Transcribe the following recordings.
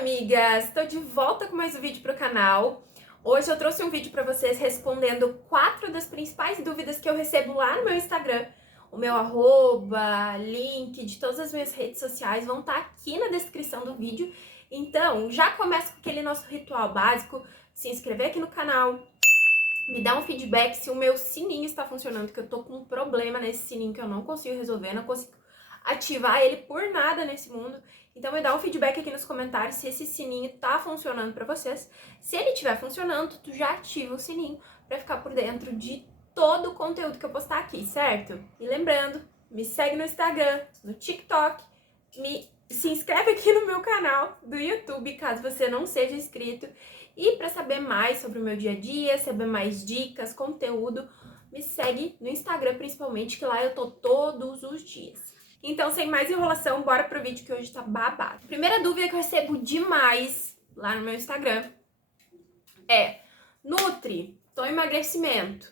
amigas! Estou de volta com mais um vídeo para o canal. Hoje eu trouxe um vídeo para vocês respondendo 4 das principais dúvidas que eu recebo lá no meu Instagram. O meu arroba, link de todas as minhas redes sociais vão estar aqui na descrição do vídeo. Então, já começa com aquele nosso ritual básico, se inscrever aqui no canal, me dá um feedback se o meu sininho está funcionando, que eu tô com um problema nesse sininho que eu não consigo resolver, não consigo ativar ele por nada nesse mundo. Então me dá um feedback aqui nos comentários se esse sininho tá funcionando pra vocês. Se ele estiver funcionando, tu já ativa o sininho pra ficar por dentro de todo o conteúdo que eu postar aqui, certo? E lembrando, me segue no Instagram, no TikTok, se inscreve aqui no meu canal do YouTube, caso você não seja inscrito. E para saber mais sobre o meu dia a dia, saber mais dicas, conteúdo, me segue no Instagram principalmente, que lá eu tô todos os dias. Então, sem mais enrolação, bora pro vídeo que hoje tá babado. Primeira dúvida que eu recebo demais lá no meu Instagram é: Nutri, tô em emagrecimento,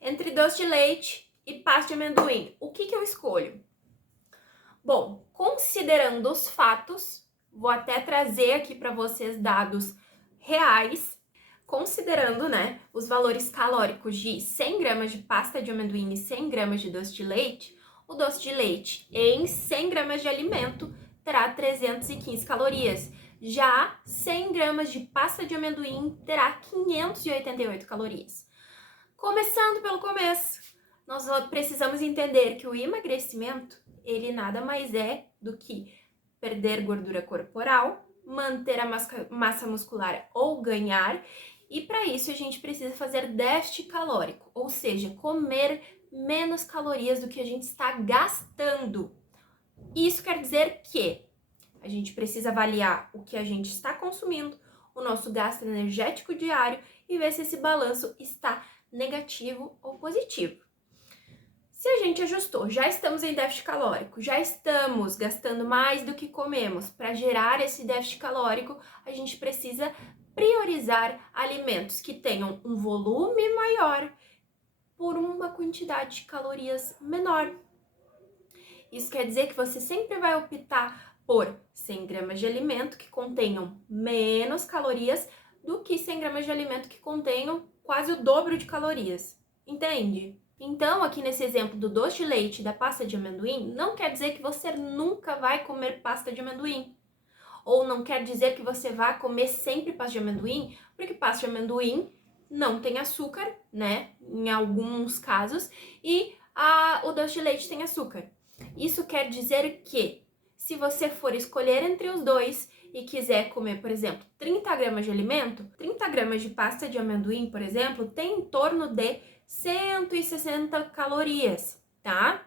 entre doce de leite e pasta de amendoim, o que eu escolho? Bom, considerando os fatos, vou até trazer aqui para vocês dados reais, considerando, né, os valores calóricos de 100 gramas de pasta de amendoim e 100 gramas de doce de leite. O doce de leite em 100 gramas de alimento terá 315 calorias. Já 100 gramas de pasta de amendoim terá 588 calorias. Começando pelo começo, nós precisamos entender que o emagrecimento, ele nada mais é do que perder gordura corporal, manter a massa muscular ou ganhar, e para isso a gente precisa fazer déficit calórico, ou seja, comer menos calorias do que a gente está gastando. Isso quer dizer que a gente precisa avaliar o que a gente está consumindo, o nosso gasto energético diário e ver se esse balanço está negativo ou positivo. Se a gente ajustou, já estamos em déficit calórico, já estamos gastando mais do que comemos, para gerar esse déficit calórico, a gente precisa priorizar alimentos que tenham um volume maior por uma quantidade de calorias menor. Isso quer dizer que você sempre vai optar por 100 gramas de alimento que contenham menos calorias do que 100 gramas de alimento que contenham quase o dobro de calorias. Entende? Então, aqui nesse exemplo do doce de leite e da pasta de amendoim, não quer dizer que você nunca vai comer pasta de amendoim. Ou não quer dizer que você vai comer sempre pasta de amendoim, porque pasta de amendoim não tem açúcar, né? Em alguns casos, e o doce de leite tem açúcar. Isso quer dizer que, se você for escolher entre os dois e quiser comer, por exemplo, 30 gramas de alimento, 30 gramas de pasta de amendoim, por exemplo, tem em torno de 160 calorias, tá?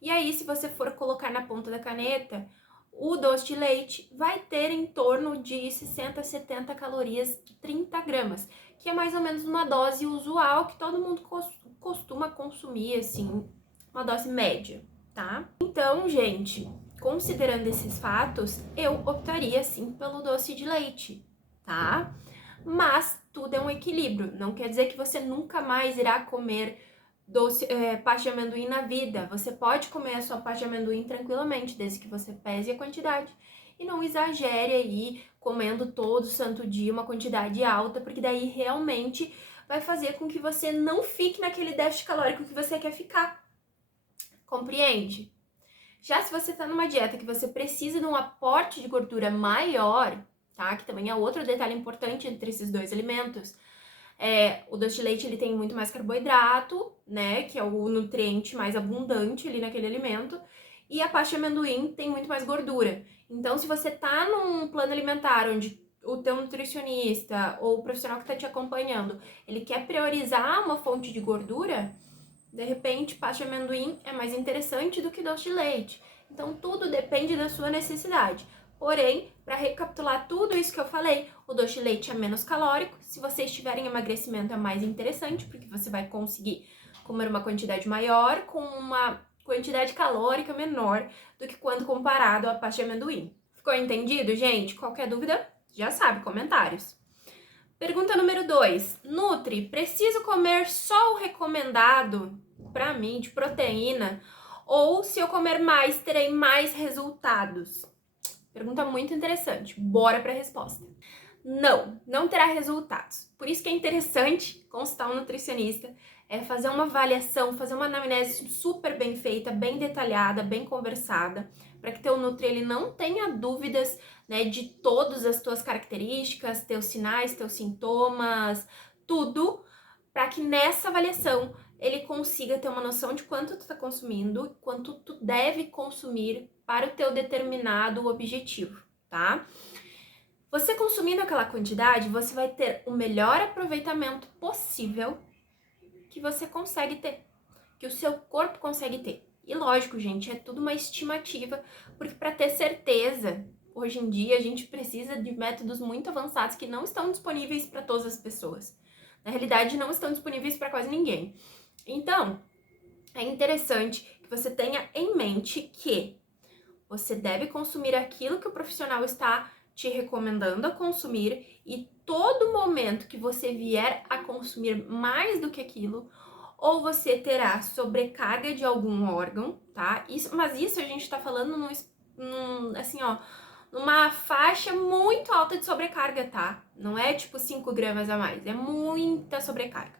E aí, se você for colocar na ponta da caneta, o doce de leite vai ter em torno de 60 a 70 calorias, 30 gramas, que é mais ou menos uma dose usual que todo mundo costuma consumir, assim, uma dose média, tá? Então, gente, considerando esses fatos, eu optaria, sim, pelo doce de leite, tá? Mas tudo é um equilíbrio, não quer dizer que você nunca mais irá comer pasta de amendoim na vida. Você pode comer a sua pasta de amendoim tranquilamente, desde que você pese a quantidade. E não exagere aí comendo todo santo dia uma quantidade alta, porque daí realmente vai fazer com que você não fique naquele déficit calórico que você quer ficar. Compreende? Já se você tá numa dieta que você precisa de um aporte de gordura maior, tá? Que também é outro detalhe importante entre esses dois alimentos. O doce de leite, ele tem muito mais carboidrato, né, que é o nutriente mais abundante ali naquele alimento, e a pasta de amendoim tem muito mais gordura. Então, se você tá num plano alimentar onde o teu nutricionista ou o profissional que tá te acompanhando, ele quer priorizar uma fonte de gordura, de repente, pasta de amendoim é mais interessante do que doce de leite. Então, tudo depende da sua necessidade. Porém, para recapitular tudo isso que eu falei, o doce de leite é menos calórico. Se você estiver em emagrecimento, é mais interessante, porque você vai conseguir comer uma quantidade maior com uma quantidade calórica menor do que quando comparado à pasta de amendoim. Ficou entendido, gente? Qualquer dúvida, já sabe, comentários. Pergunta número 2. Nutri, preciso comer só o recomendado para mim de proteína? Ou se eu comer mais, terei mais resultados? Pergunta muito interessante. Bora para a resposta. Não terá resultados. Por isso que é interessante consultar um nutricionista, fazer uma avaliação, fazer uma anamnese super bem feita, bem detalhada, bem conversada, para que teu nutri ele não tenha dúvidas, né, de todas as tuas características, teus sinais, teus sintomas, tudo, para que nessa avaliação ele consiga ter uma noção de quanto tu tá consumindo, quanto tu deve consumir para o teu determinado objetivo, tá? Você consumindo aquela quantidade, você vai ter o melhor aproveitamento possível que você consegue ter, que o seu corpo consegue ter. E lógico, gente, é tudo uma estimativa, porque para ter certeza, hoje em dia a gente precisa de métodos muito avançados que não estão disponíveis para todas as pessoas. Na realidade, não estão disponíveis para quase ninguém. Então, é interessante que você tenha em mente que você deve consumir aquilo que o profissional está te recomendando a consumir, e todo momento que você vier a consumir mais do que aquilo, ou você terá sobrecarga de algum órgão, tá? Mas isso a gente tá falando assim, ó, numa faixa muito alta de sobrecarga, tá? Não é tipo 5 gramas a mais, é muita sobrecarga.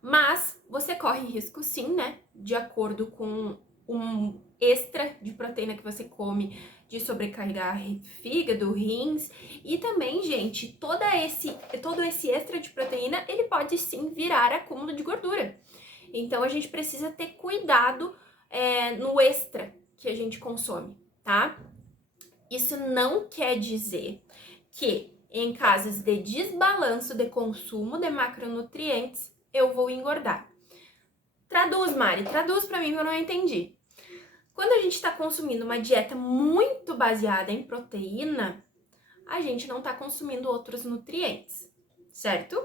Mas você corre risco sim, né? De acordo com um extra de proteína que você come, de sobrecarregar fígado, rins. E também, gente, todo esse extra de proteína, ele pode sim virar acúmulo de gordura. Então a gente precisa ter cuidado no extra que a gente consome, tá? Isso não quer dizer que em casos de desbalanço de consumo de macronutrientes, eu vou engordar. Traduz, Mari, traduz pra mim que eu não entendi. Quando a gente tá consumindo uma dieta muito baseada em proteína, a gente não tá consumindo outros nutrientes, certo?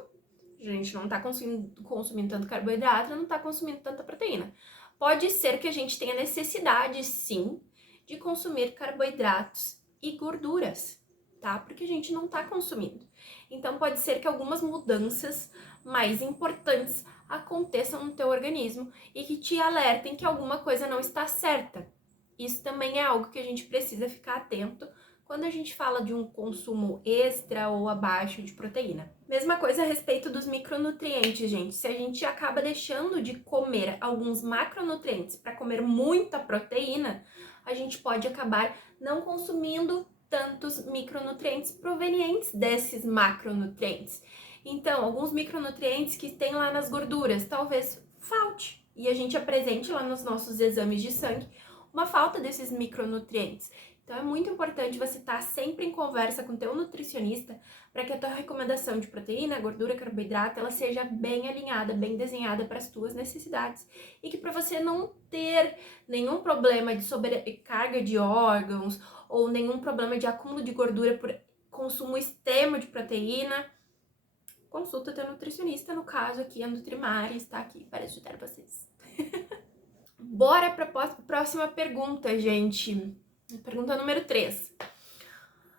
A gente não tá consumindo tanto carboidrato, não tá consumindo tanta proteína. Pode ser que a gente tenha necessidade, sim, de consumir carboidratos e gorduras, tá? Porque a gente não tá consumindo. Então, pode ser que algumas mudanças mais importantes aconteçam no teu organismo e que te alertem que alguma coisa não está certa. Isso também é algo que a gente precisa ficar atento quando a gente fala de um consumo extra ou abaixo de proteína. Mesma coisa a respeito dos micronutrientes, gente. Se a gente acaba deixando de comer alguns macronutrientes para comer muita proteína, a gente pode acabar não consumindo tantos micronutrientes provenientes desses macronutrientes. Então, alguns micronutrientes que tem lá nas gorduras, talvez falte. E a gente apresente lá nos nossos exames de sangue uma falta desses micronutrientes. Então, é muito importante você estar sempre em conversa com o teu nutricionista para que a tua recomendação de proteína, gordura, carboidrato, ela seja bem alinhada, bem desenhada para as tuas necessidades. E que para você não ter nenhum problema de sobrecarga de órgãos ou nenhum problema de acúmulo de gordura por consumo extremo de proteína, consulta teu nutricionista, no caso aqui a Nutrimari está aqui para ajudar vocês. Bora para a próxima pergunta, gente. Pergunta número 3.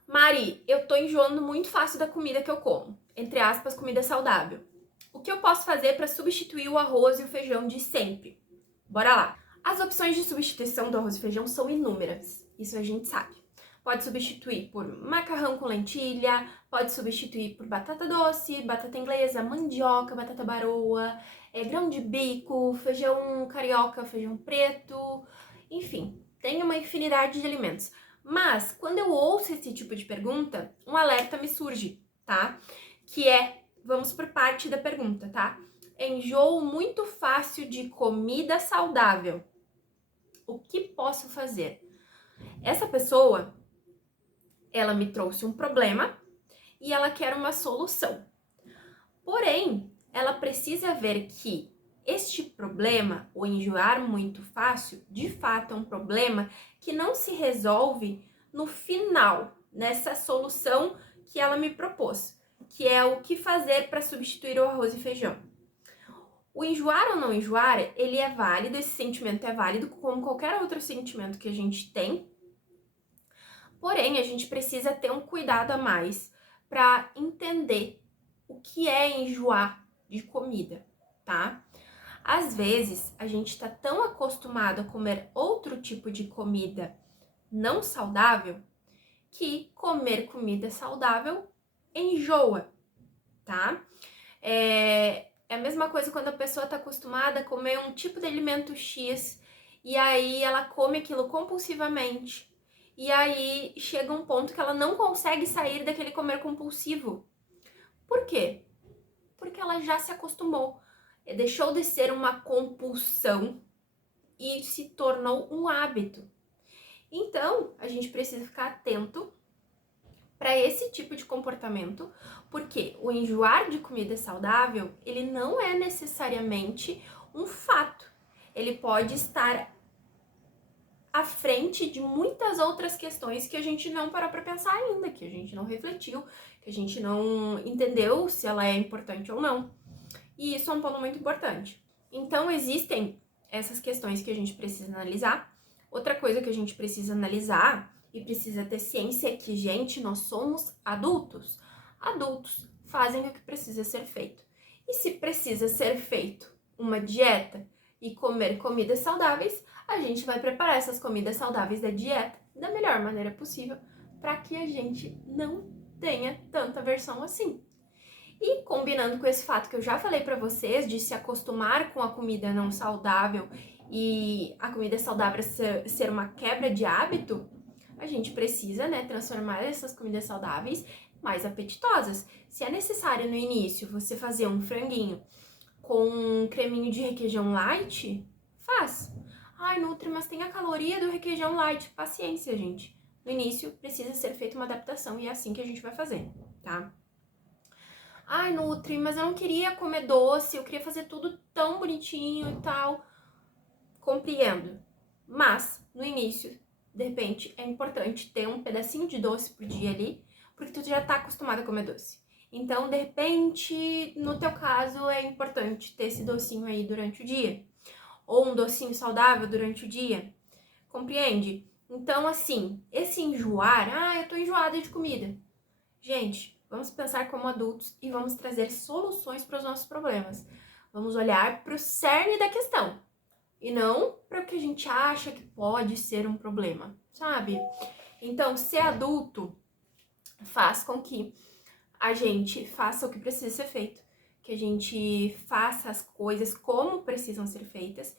Mari, eu tô enjoando muito fácil da comida que eu como. Entre aspas, comida saudável. O que eu posso fazer para substituir o arroz e o feijão de sempre? Bora lá. As opções de substituição do arroz e feijão são inúmeras. Isso a gente sabe. Pode substituir por macarrão com lentilha, pode substituir por batata doce, batata inglesa, mandioca, batata baroa, grão de bico, feijão carioca, feijão preto, enfim, tem uma infinidade de alimentos. Mas, quando eu ouço esse tipo de pergunta, um alerta me surge, tá? Que é, vamos por parte da pergunta, tá? Enjoo muito fácil de comida saudável. O que posso fazer? Essa pessoa, ela me trouxe um problema e ela quer uma solução. Porém, ela precisa ver que este problema, o enjoar muito fácil, de fato é um problema que não se resolve no final, nessa solução que ela me propôs, que é o que fazer para substituir o arroz e feijão. O enjoar ou não enjoar, ele é válido, esse sentimento é válido como qualquer outro sentimento que a gente tem. Porém, a gente precisa ter um cuidado a mais para entender o que é enjoar de comida, tá? Às vezes, a gente tá tão acostumado a comer outro tipo de comida não saudável que comer comida saudável enjoa, tá? É a mesma coisa quando a pessoa está acostumada a comer um tipo de alimento X e aí ela come aquilo compulsivamente. E aí chega um ponto que ela não consegue sair daquele comer compulsivo. Por quê? Porque ela já se acostumou. Deixou de ser uma compulsão e se tornou um hábito. Então, a gente precisa ficar atento para esse tipo de comportamento, porque o enjoar de comida saudável, ele não é necessariamente um fato. Ele pode estar à frente de muitas outras questões que a gente não parou para pensar ainda, que a gente não refletiu, que a gente não entendeu se ela é importante ou não. E isso é um ponto muito importante. Então, existem essas questões que a gente precisa analisar. Outra coisa que a gente precisa analisar e precisa ter ciência é que, gente, nós somos adultos. Adultos fazem o que precisa ser feito. E se precisa ser feito uma dieta e comer comidas saudáveis, a gente vai preparar essas comidas saudáveis da dieta da melhor maneira possível para que a gente não tenha tanta aversão assim. E combinando com esse fato que eu já falei para vocês de se acostumar com a comida não saudável e a comida saudável ser uma quebra de hábito, a gente precisa, né, transformar essas comidas saudáveis mais apetitosas. Se é necessário no início você fazer um franguinho com um creminho de requeijão light, faz. Ai, Nutri, mas tem a caloria do requeijão light. Paciência, gente. No início precisa ser feita uma adaptação e é assim que a gente vai fazer, tá? Ai, Nutri, mas eu não queria comer doce, eu queria fazer tudo tão bonitinho e tal. Compreendo. Mas, no início, de repente, é importante ter um pedacinho de doce por dia ali, porque tu já tá acostumado a comer doce. Então, de repente, no teu caso, é importante ter esse docinho aí durante o dia. Ou um docinho saudável durante o dia. Compreende? Então, assim, esse enjoar, eu tô enjoada de comida. Gente, vamos pensar como adultos e vamos trazer soluções para os nossos problemas. Vamos olhar para o cerne da questão e não para o que a gente acha que pode ser um problema, sabe? Então, ser adulto faz com que a gente faça o que precisa ser feito, que a gente faça as coisas como precisam ser feitas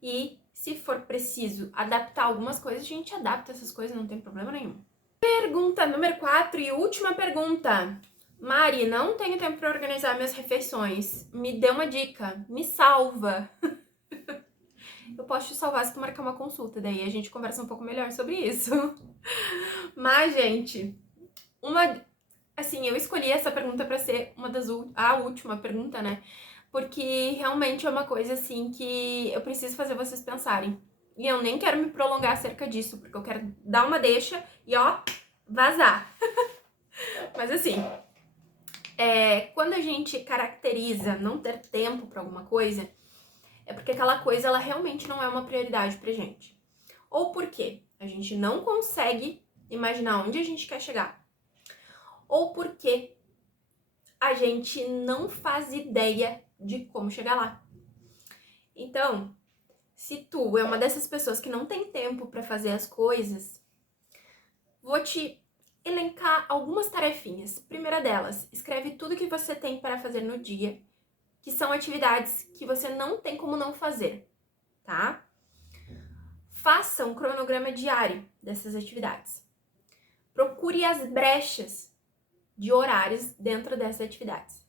e, se for preciso adaptar algumas coisas, a gente adapta essas coisas, não tem problema nenhum. Pergunta número 4 e última pergunta. Mari, não tenho tempo para organizar minhas refeições. Me dê uma dica, me salva. Eu posso te salvar se tu marcar uma consulta, daí a gente conversa um pouco melhor sobre isso. Mas, gente, eu escolhi essa pergunta para ser a última pergunta, né? Porque realmente é uma coisa assim que eu preciso fazer vocês pensarem. E eu nem quero me prolongar acerca disso, porque eu quero dar uma deixa e vazar. Mas assim, quando a gente caracteriza não ter tempo para alguma coisa, é porque aquela coisa ela realmente não é uma prioridade pra gente. Ou porque a gente não consegue imaginar onde a gente quer chegar. Ou porque a gente não faz ideia de como chegar lá. Então, se tu é uma dessas pessoas que não tem tempo para fazer as coisas, vou te elencar algumas tarefinhas. Primeira delas, escreve tudo que você tem para fazer no dia, que são atividades que você não tem como não fazer, tá? Faça um cronograma diário dessas atividades. Procure as brechas de horários dentro dessas atividades.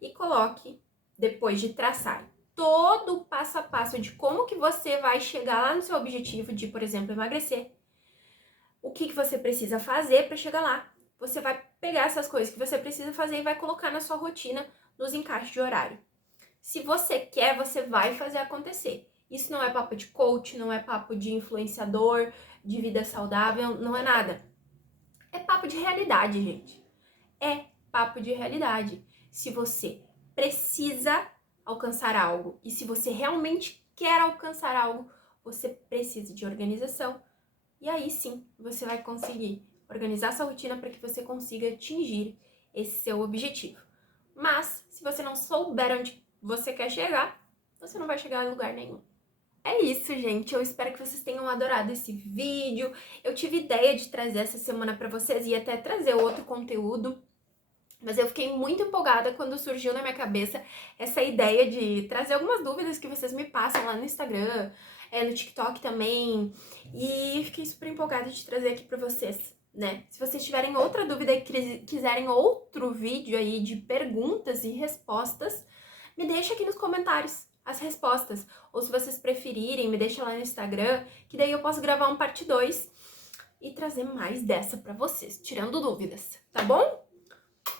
E coloque, depois de traçar todo o passo a passo de como que você vai chegar lá no seu objetivo de, por exemplo, emagrecer. O que você precisa fazer para chegar lá. Você vai pegar essas coisas que você precisa fazer e vai colocar na sua rotina nos encaixes de horário. Se você quer, você vai fazer acontecer. Isso não é papo de coach, não é papo de influenciador, de vida saudável, não é nada. É papo de realidade, gente. É papo de realidade. Se você precisa alcançar algo e se você realmente quer alcançar algo, você precisa de organização. E aí sim, você vai conseguir organizar sua rotina para que você consiga atingir esse seu objetivo. Mas, se você não souber onde você quer chegar, você não vai chegar a lugar nenhum. é isso, gente. Eu espero que vocês tenham adorado esse vídeo. Eu tive ideia de trazer essa semana pra vocês e até trazer outro conteúdo. Mas eu fiquei muito empolgada quando surgiu na minha cabeça essa ideia de trazer algumas dúvidas que vocês me passam lá no Instagram, no TikTok também. E fiquei super empolgada de trazer aqui pra vocês, né? Se vocês tiverem outra dúvida e quiserem outro vídeo aí de perguntas e respostas, me deixa aqui nos comentários as respostas. Ou se vocês preferirem, me deixa lá no Instagram, que daí eu posso gravar um parte 2 e trazer mais dessa pra vocês, tirando dúvidas, tá bom?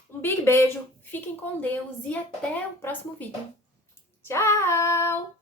Um big beijo, fiquem com Deus e até o próximo vídeo. Tchau!